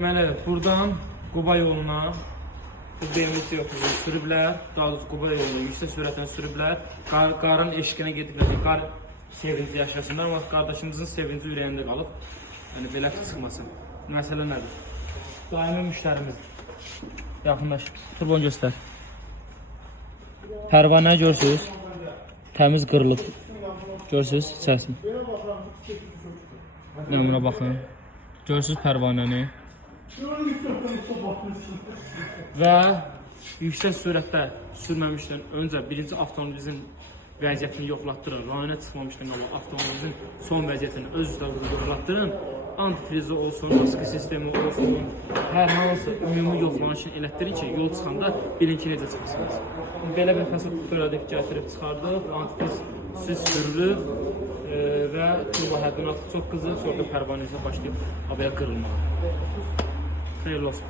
Deməli, buradan Quba yoluna bu BMW yoxluğu sürüblər, daha doğrusu Quba yolunu yüksək sürətlə sürüblər. Qarın eşqinə gediblər, qar sevinci yaşasınlar, amma qardaşımızın sevinci ürəyində qalıb. Yəni, belə çıxmasın. Məsələ nədir? Daimi müştərimiz. Yaxınlaş, turbonu göstər. Pərvanə görürsünüz, təmiz qırılıb. Görürsünüz, içərisini. Nömrə baxın. Görürsünüz pərvanəni. Və yüksək sürətdə sürməmişdən öncə birinci avtomobilimizin vəziyyətini yoxlatdırın. Rayona çıxmamışdan qabaq avtomobilimizin son vəziyyətini öz üstünüzə yoxlatdırın. Antifrizi olsun, maska sistemi olsun, hər hansı ümumi yoxlanışını elətdirin ki, yol çıxanda bilin ki, necə çıxırsınız. Belə bir fəsad törədib, gətirib çıxardıq, antifriz siz sürülüb və turbo həddin altı çox qızır, sonra da pərvanəyə başlayıb havaya qırılmağa. Xeyirli olsun.